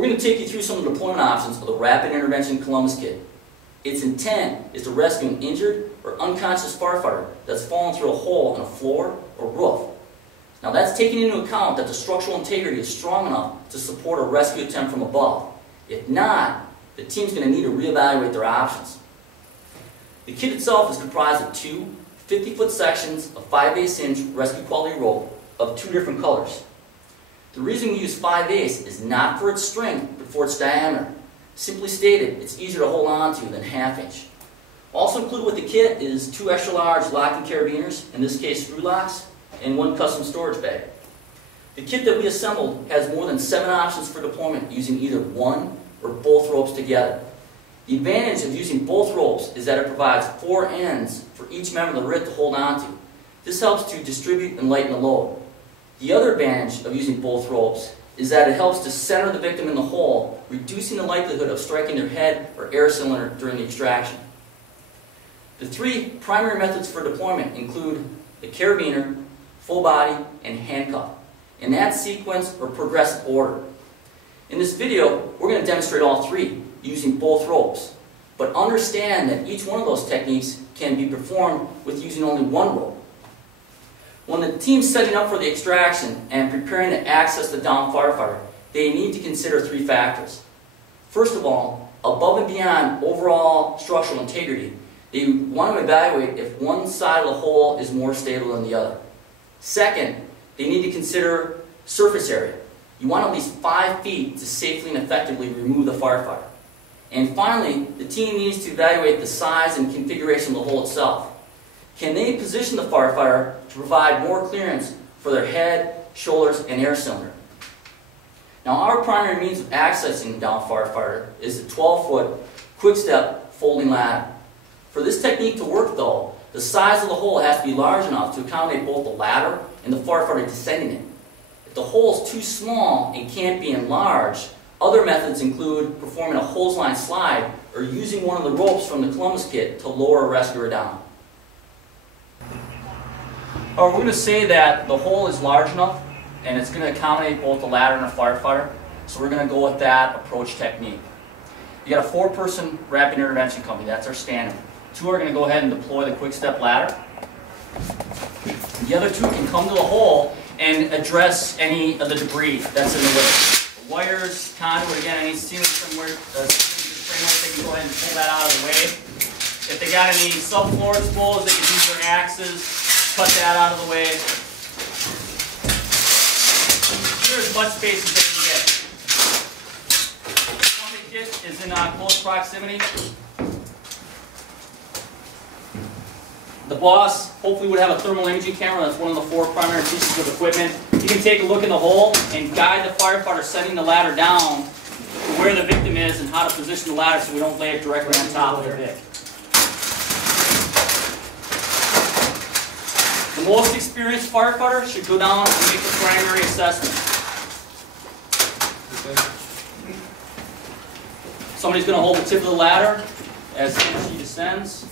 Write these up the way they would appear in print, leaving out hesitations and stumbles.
We're going to take you through some of the deployment options of the Rapid Intervention Columbus Kit. Its intent is to rescue an injured or unconscious firefighter that's fallen through a hole in a floor or roof. Now that's taking into account that the structural integrity is strong enough to support a rescue attempt from above. If not, the team's going to need to reevaluate their options. The kit itself is comprised of two 50-foot sections of 5/8 inch rescue quality rope of two different colors. The reason we use 5/8 is not for its strength, but for its diameter. Simply stated, it's easier to hold on to than 1/2 inch. Also included with the kit is two extra large locking carabiners, in this case screw locks, and one custom storage bag. The kit that we assembled has more than 7 options for deployment using either one or both ropes together. The advantage of using both ropes is that it provides 4 ends for each member of the RIT to hold on to. This helps to distribute and lighten the load. The other advantage of using both ropes is that it helps to center the victim in the hole, reducing the likelihood of striking their head or air cylinder during the extraction. The 3 primary methods for deployment include the carabiner, full body, and handcuff, in that sequence or progressive order. In this video, we're going to demonstrate all 3 using both ropes, but understand that each one of those techniques can be performed with using only one rope. When the team's setting up for the extraction and preparing to access the downed firefighter, they need to consider 3 factors. First of all, above and beyond overall structural integrity, they want to evaluate if one side of the hole is more stable than the other. Second, they need to consider surface area. You want at least 5 feet to safely and effectively remove the firefighter. And finally, the team needs to evaluate the size and configuration of the hole itself. Can they position the firefighter to provide more clearance for their head, shoulders, and air cylinder? Now our primary means of accessing the downed firefighter is the 12-foot Quik Step folding ladder. For this technique to work though, the size of the hole has to be large enough to accommodate both the ladder and the firefighter descending it. If the hole is too small and can't be enlarged, other methods include performing a hose line slide or using one of the ropes from the Columbus kit to lower a rescuer down. We're going to say that the hole is large enough and it's going to accommodate both the ladder and the firefighter, so we're going to go with that approach technique. You got a 4-person rapid intervention company, that's our standard. 2 are going to go ahead and deploy the Quik Step ladder. The other 2 can come to the hole and address any of the debris that's in the way. Wires, conduit, again, any ceiling framework, they can go ahead and pull that out of the way. If they got any subfloor exposed, they can use their axes, cut that out of the way. Clear as much space as they can get. The deployment kit is in close proximity. The boss hopefully would have a thermal imaging camera. That's one of the 4 primary pieces of equipment. You can take a look in the hole and guide the firefighter setting the ladder down to where the victim is and how to position the ladder so we don't lay it directly on top of the victim. The most experienced firefighter should go down and make the primary assessment. Somebody's going to hold the tip of the ladder as he or she descends.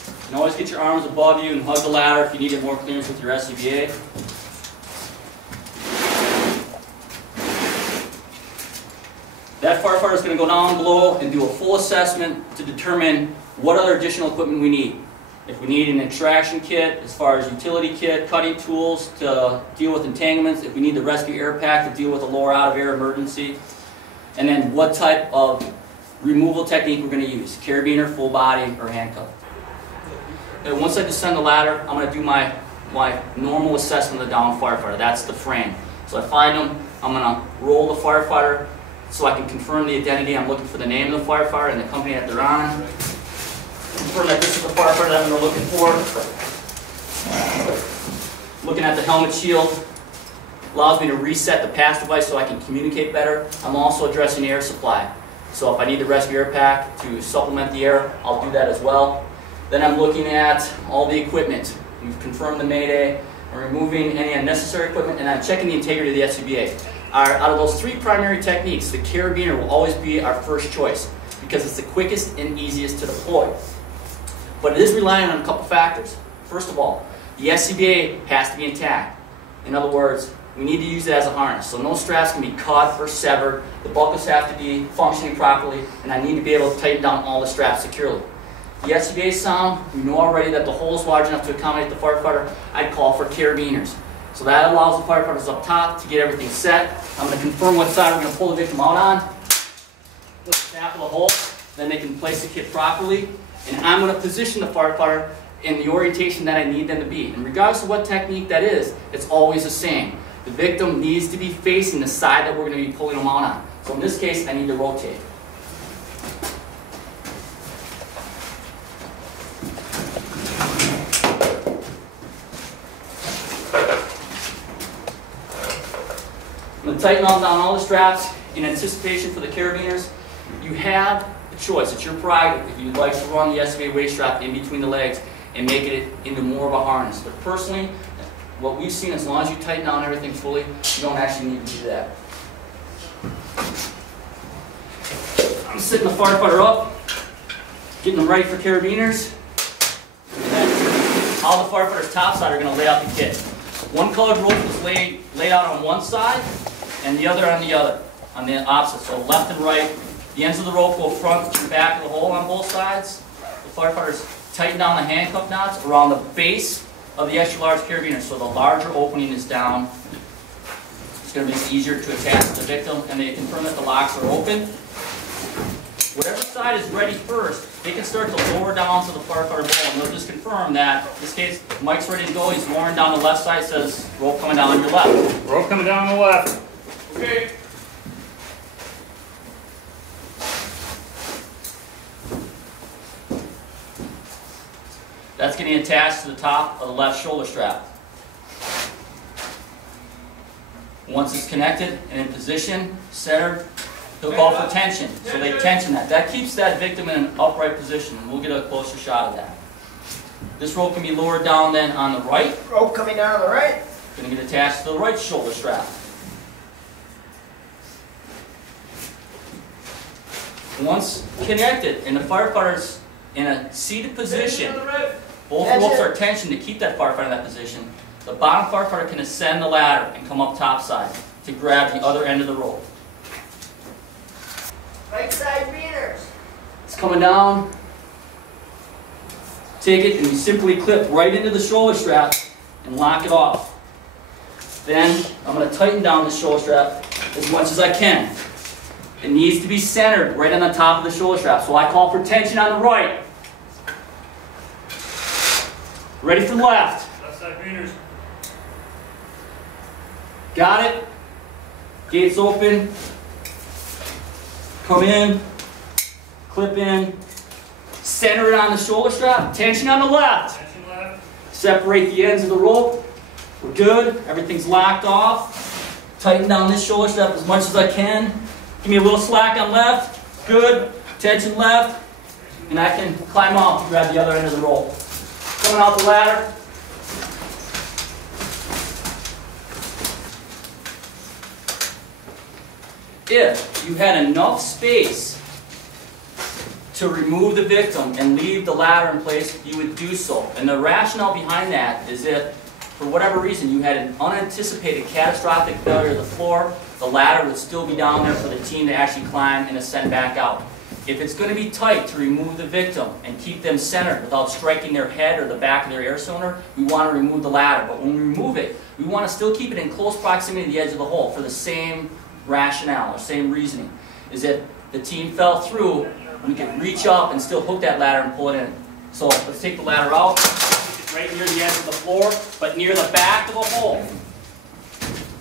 You can always get your arms above you and hug the ladder if you need more clearance with your SCBA. That firefighter is going to go down below and do a full assessment to determine what other additional equipment we need. If we need an extraction kit, as far as utility kit, cutting tools to deal with entanglements, if we need the rescue air pack to deal with a lower out of air emergency, and then what type of removal technique we're going to use, carabiner, full body, or handcuff. And once I descend the ladder, I'm going to do my normal assessment of the downed firefighter. That's the frame. So I find them, I'm going to roll the firefighter so I can confirm the identity. I'm looking for the name of the firefighter and the company that they're on. Confirm that this is the firefighter that we're looking for. Looking at the helmet shield allows me to reset the pass device so I can communicate better. I'm also addressing the air supply. So if I need the rescue air pack to supplement the air, I'll do that as well. Then I'm looking at all the equipment. We've confirmed the Mayday. I'm removing any unnecessary equipment, and I'm checking the integrity of the SCBA. Out of those 3 primary techniques, the carabiner will always be our first choice because it's the quickest and easiest to deploy. But it is relying on a couple factors. First of all, the SCBA has to be intact. In other words, we need to use it as a harness. So no straps can be cut or severed. The buckles have to be functioning properly, and I need to be able to tighten down all the straps securely. The SCBA sound, we know already that the hole is large enough to accommodate the firefighter. I'd call for carabiners. So that allows the firefighters up top to get everything set. I'm going to confirm what side we're going to pull the victim out on. Put the tap of the hole, then they can place the kit properly. And I'm going to position the firefighter in the orientation that I need them to be. And regardless of what technique that is, it's always the same. The victim needs to be facing the side that we're going to be pulling them out on. So in this case, I need to rotate. I'm going to tighten down all the straps in anticipation for the carabiners. You have a choice. It's your prerogative if you'd like to run the SCBA waist strap in between the legs and make it into more of a harness. But personally, what we've seen, as long as you tighten down everything fully, you don't actually need to do that. I'm setting the firefighter up, getting them ready for carabiners. And then all the firefighters topside are going to lay out the kit. One colored rope is laid out on one side, and the other on the opposite. So left and right. The ends of the rope go front and back of the hole on both sides. The firefighters tighten down the handcuff knots around the base of the extra large carabiner, so the larger opening is down. It's going to be easier to attach the victim, and they confirm that the locks are open. Whatever side is ready first, they can start to lower down to the firefighter bowl, and they'll just confirm that, in this case, Mike's ready to go. He's lowering down the left side, says rope coming down on your left. Rope coming down on the left. Okay. That's getting attached to the top of the left shoulder strap. Once it's connected and in position, centered, they'll call for tension. So they tension that. That keeps that victim in an upright position, and we'll get a closer shot of that. This rope can be lowered down then on the right. Rope coming down on the right. Going to get attached to the right shoulder strap. Once connected, and the firefighter's in a seated position, both ropes are tensioned to keep that firefighter in that position. The bottom firefighter can ascend the ladder and come up topside to grab the other end of the rope. Right side beaners. It's coming down. Take it and you simply clip right into the shoulder strap and lock it off. Then I'm going to tighten down the shoulder strap as much as I can. It needs to be centered right on the top of the shoulder strap. So I call for tension on the right. Ready for the left. Left side beaners. Got it. Gates open. Come in. Clip in. Center it on the shoulder strap. Tension on the left. Tension left. Separate the ends of the rope. We're good. Everything's locked off. Tighten down this shoulder strap as much as I can. Give me a little slack on left. Good. Tension left. And I can climb out and grab the other end of the rope. Coming out the ladder. If you had enough space to remove the victim and leave the ladder in place, you would do so. And the rationale behind that is if, for whatever reason, you had an unanticipated catastrophic failure of the floor, the ladder would still be down there for the team to actually climb and ascend back out. If it's going to be tight to remove the victim and keep them centered without striking their head or the back of their air cylinder, we want to remove the ladder. But when we remove it, we want to still keep it in close proximity to the edge of the hole for the same rationale or same reasoning. Is if the team fell through, we can reach up and still hook that ladder and pull it in. So let's take the ladder out. It's right near the edge of the floor, but near the back of the hole.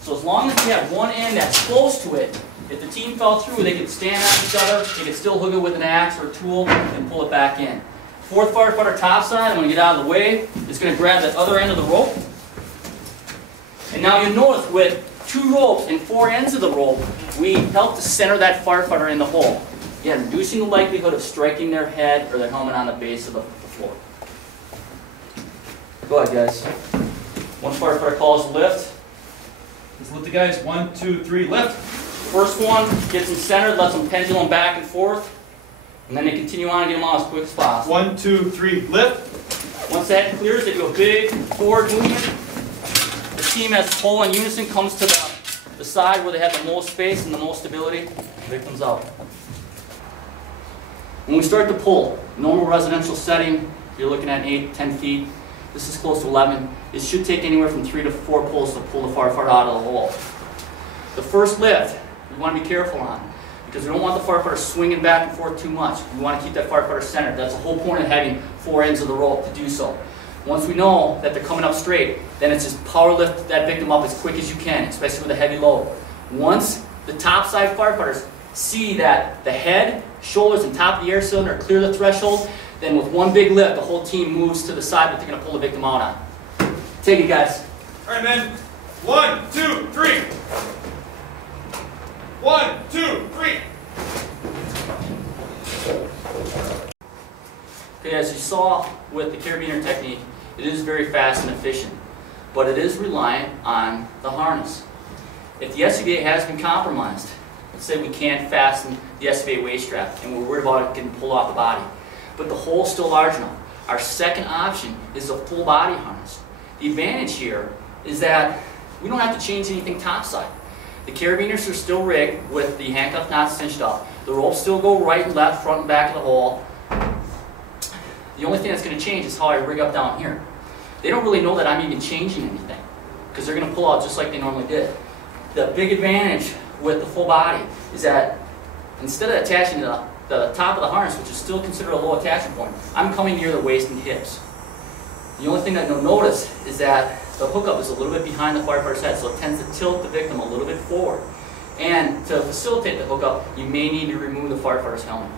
So as long as we have one end that's close to it, if the team fell through, they could stand on each other, they could still hook it with an axe or a tool and pull it back in. Fourth firefighter topside, I'm going to get out of the way, is going to grab that other end of the rope. And now you'll notice with 2 ropes and 4 ends of the rope, we help to center that firefighter in the hole. Again, reducing the likelihood of striking their head or their helmet on the base of the floor. Go ahead, guys. One firefighter calls lift. Let's lift the guys. 1, 2, 3, lift. First one gets them centered, lets them pendulum back and forth, and then they continue on and get them on as quick as possible. 1, 2, 3, lift. Once that clears, they do a big forward movement. The team as a whole in unison comes to the side where they have the most space and the most stability, victim's out. When we start to pull, normal residential setting, you're looking at 8, 10 feet. This is close to 11. It should take anywhere from 3 to 4 pulls to pull the firefighter out of the hole. The first lift, we want to be careful on, because we don't want the firefighter swinging back and forth too much. We want to keep that firefighter centered. That's the whole point of having 4 ends of the rope to do so. Once we know that they're coming up straight, then it's just power lift that victim up as quick as you can, especially with a heavy load. Once the top side firefighters see that the head, shoulders, and top of the air cylinder clear the threshold, then with one big lift, the whole team moves to the side that they're going to pull the victim out on. Take it, guys. All right, men. 1, 2, 3. 1, 2, 3. Okay, as you saw with the carabiner technique, it is very fast and efficient, but it is reliant on the harness. If the SCBA has been compromised, let's say we can't fasten the SCBA waist strap and we're worried about it getting pulled off the body, but the hole's still large enough, our second option is a full body harness. The advantage here is that we don't have to change anything topside. The carabiners are still rigged with the handcuff knots cinched up. The ropes still go right and left, front and back of the hole. The only thing that's going to change is how I rig up down here. They don't really know that I'm even changing anything, because they're going to pull out just like they normally did. The big advantage with the full body is that instead of attaching to the top of the harness, which is still considered a low attachment point, I'm coming near the waist and hips. The only thing that you'll notice is that the hookup is a little bit behind the firefighter's head, so it tends to tilt the victim a little bit forward. And to facilitate the hookup, you may need to remove the firefighter's helmet.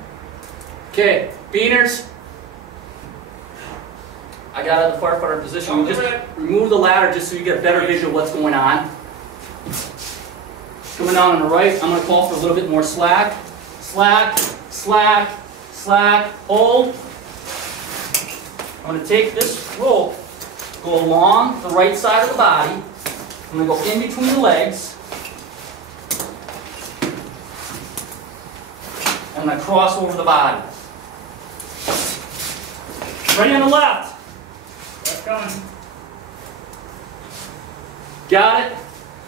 Okay, beaners. I got out of the firefighter position. We just remove the ladder just so you get a better visual of what's going on. Coming down on the right, I'm going to call for a little bit more slack. Slack, slack, slack, hold. I'm going to take this rope, go along the right side of the body. I'm going to go in between the legs. I'm going to cross over the body. Ready on the left. That's coming. Got it.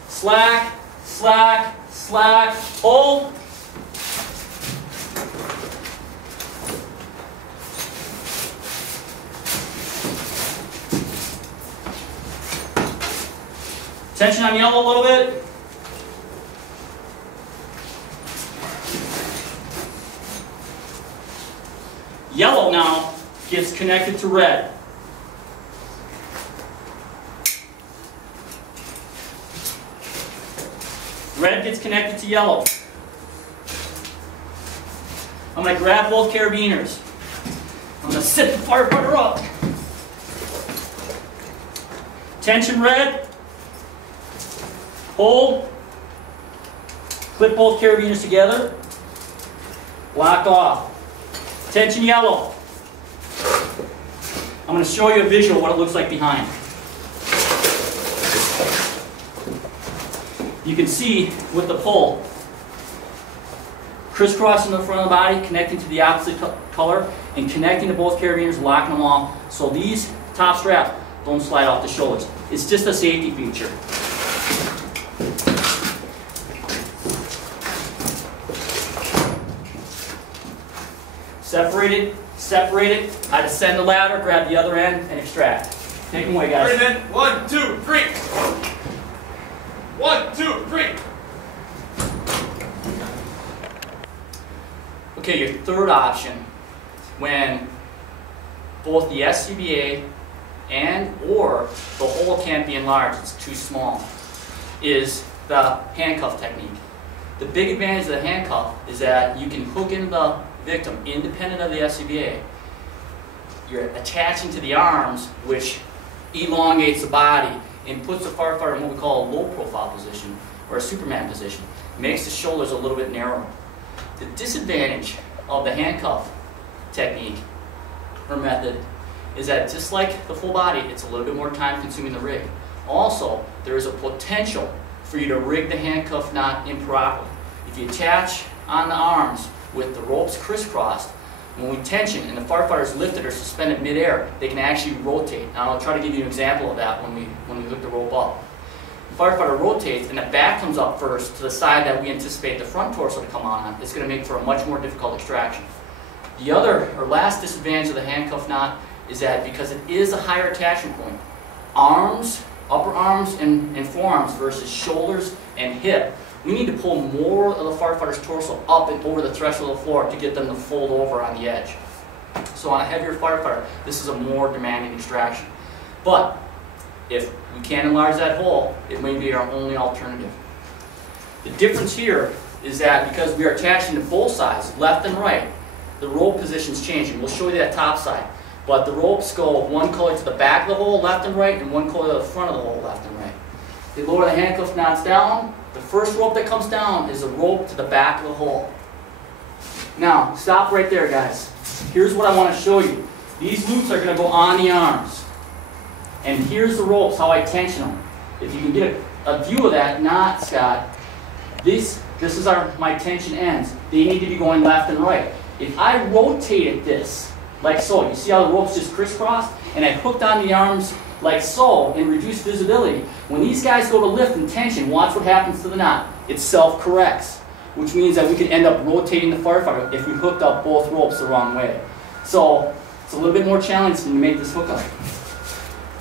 Slack, slack, slack, hold. Tension on yellow a little bit. Yellow now gets connected to red. Red gets connected to yellow. I'm going to grab both carabiners. I'm going to sit the firefighter up. Tension red. Hold. Clip both carabiners together. Lock off. Tension yellow. I'm going to show you a visual of what it looks like behind. You can see with the pull, crisscrossing the front of the body, connecting to the opposite color, and connecting to both carabiners, locking them off, so these top straps don't slide off the shoulders. It's just a safety feature. Separated, separated. I descend the ladder, grab the other end, and extract. Take them away, guys. Ready, men. 1, 2, 3. 1, 2, 3. Okay, your third option, when both the SCBA and or the hole can't be enlarged, it's too small, is the handcuff technique. The big advantage of the handcuff is that you can hook in the victim independent of the SCBA. You're attaching to the arms, which elongates the body and puts the firefighter in what we call a low profile position or a Superman position. Makes the shoulders a little bit narrower. The disadvantage of the handcuff technique or method is that just like the full body, it's a little bit more time consuming the rig. Also, there is a potential for you to rig the handcuff knot improperly. If you attach on the arms with the ropes crisscrossed, when we tension and the firefighters lifted or suspended midair, they can actually rotate. Now I'll try to give you an example of that when we hook the rope up. firefighter rotates and the back comes up first to the side that we anticipate the front torso to come on, it's going to make for a much more difficult extraction. The other, or last disadvantage of the handcuff knot is that because it is a higher attachment point, arms, upper arms and forearms versus shoulders and hip, we need to pull more of the firefighter's torso up and over the threshold of the floor to get them to fold over on the edge. So on a heavier firefighter, this is a more demanding extraction. But if we can't enlarge that hole, it may be our only alternative. The difference here is that because we are attaching to both sides, left and right, the rope position's changing. We'll show you that top side. But the ropes go one color to the back of the hole, left and right, and one color to the front of the hole, left and right. They lower the handcuff knots down. The first rope that comes down is a rope to the back of the hole. Now, stop right there, guys. Here's what I want to show you. These loops are going to go on the arms. And here's the ropes, how I tension them. If you can get a view of that knot, Scott, this is my tension ends. They need to be going left and right. If I rotated this, like so, you see how the ropes just crisscross? And I hooked on the arms like so and reduced visibility. When these guys go to lift and tension, watch what happens to the knot. It self-corrects, which means that we could end up rotating the firefighter if we hooked up both ropes the wrong way. So it's a little bit more challenging to make this hookup.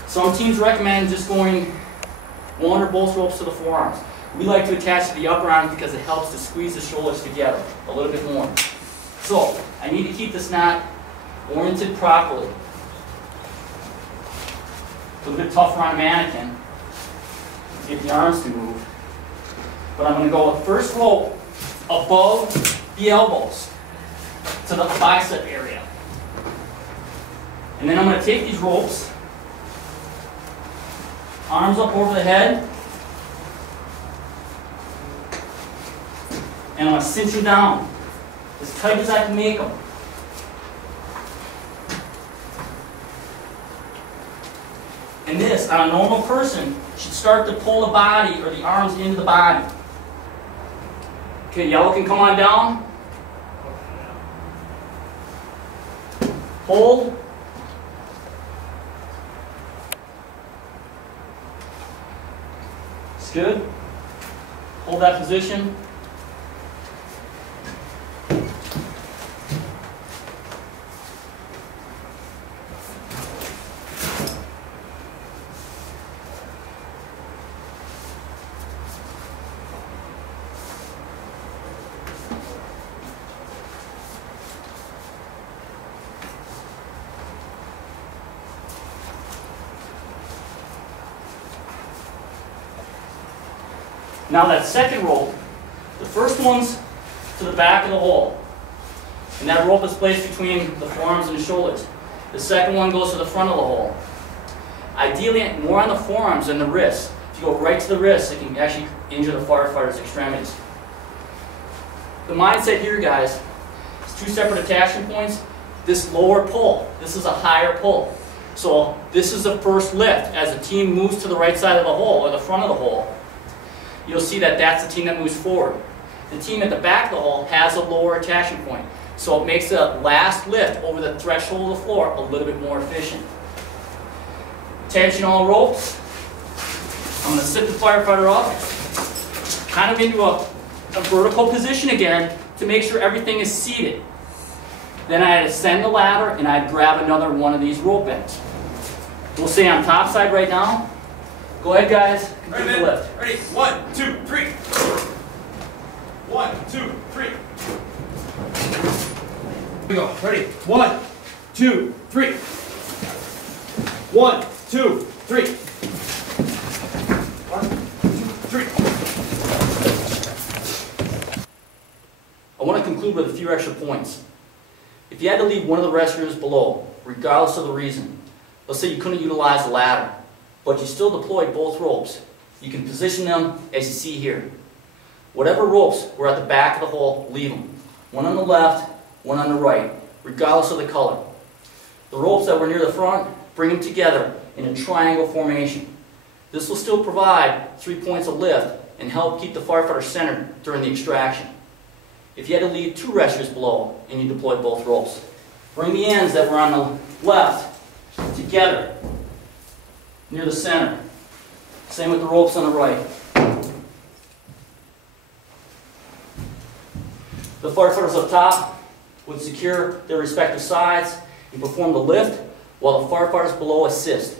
Some teams recommend just going one or both ropes to the forearms. We like to attach to the upper arms because it helps to squeeze the shoulders together a little bit more. So I need to keep this knot oriented properly. It's a little bit tougher on a mannequin to get the arms to move. But I'm going to go with first rope above the elbows to the bicep area. And then I'm going to take these ropes, arms up over the head, and I'm going to cinch them down as tight as I can make them. And this, on a normal person, should start to pull the body or the arms into the body. Okay, yellow can come on down. Hold. It's good. Hold that position. Now that second rope, the first one's to the back of the hole. And that rope is placed between the forearms and the shoulders. The second one goes to the front of the hole. Ideally, more on the forearms than the wrists. If you go right to the wrists, it can actually injure the firefighter's extremities. The mindset here, guys, is two separate attachment points. This lower pull, this is a higher pull. So this is the first lift. As the team moves to the right side of the hole, or the front of the hole, you'll see that that's the team that moves forward. The team at the back of the hole has a lower attachment point. So it makes the last lift over the threshold of the floor a little bit more efficient. Tension all ropes. I'm going to sit the firefighter up, kind of into a vertical position again to make sure everything is seated. Then I ascend the ladder and I grab another one of these rope ends. We'll stay on top side right now. Go ahead, guys. Complete the lift. Ready? 1, 2, 3. 1, 2, 3. Here we go. Ready? 1, 2, 3. 1, 2, 3. 1, 2, 3. I want to conclude with a few extra points. If you had to leave one of the restrooms below, regardless of the reason, let's say you couldn't utilize the ladder, but you still deployed both ropes, you can position them as you see here. Whatever ropes were at the back of the hole, leave them. One on the left, one on the right, regardless of the color. The ropes that were near the front, bring them together in a triangle formation. This will still provide 3 points of lift and help keep the firefighter centered during the extraction. If you had to leave 2 resters below and you deployed both ropes, bring the ends that were on the left together near the center. Same with the ropes on the right. The firefighters up top would secure their respective sides and perform the lift, while the firefighters below assist.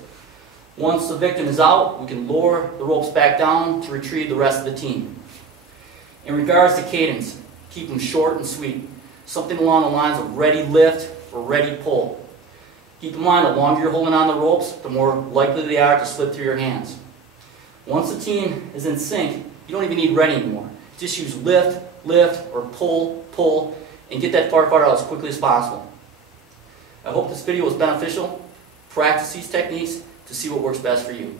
Once the victim is out, we can lower the ropes back down to retrieve the rest of the team. In regards to cadence, keep them short and sweet. Something along the lines of ready lift or ready pull. Keep in mind, the longer you're holding on the ropes, the more likely they are to slip through your hands. Once the team is in sync, you don't even need ready anymore. Just use lift, lift, or pull, pull, and get that firefighter out as quickly as possible. I hope this video was beneficial. Practice these techniques to see what works best for you.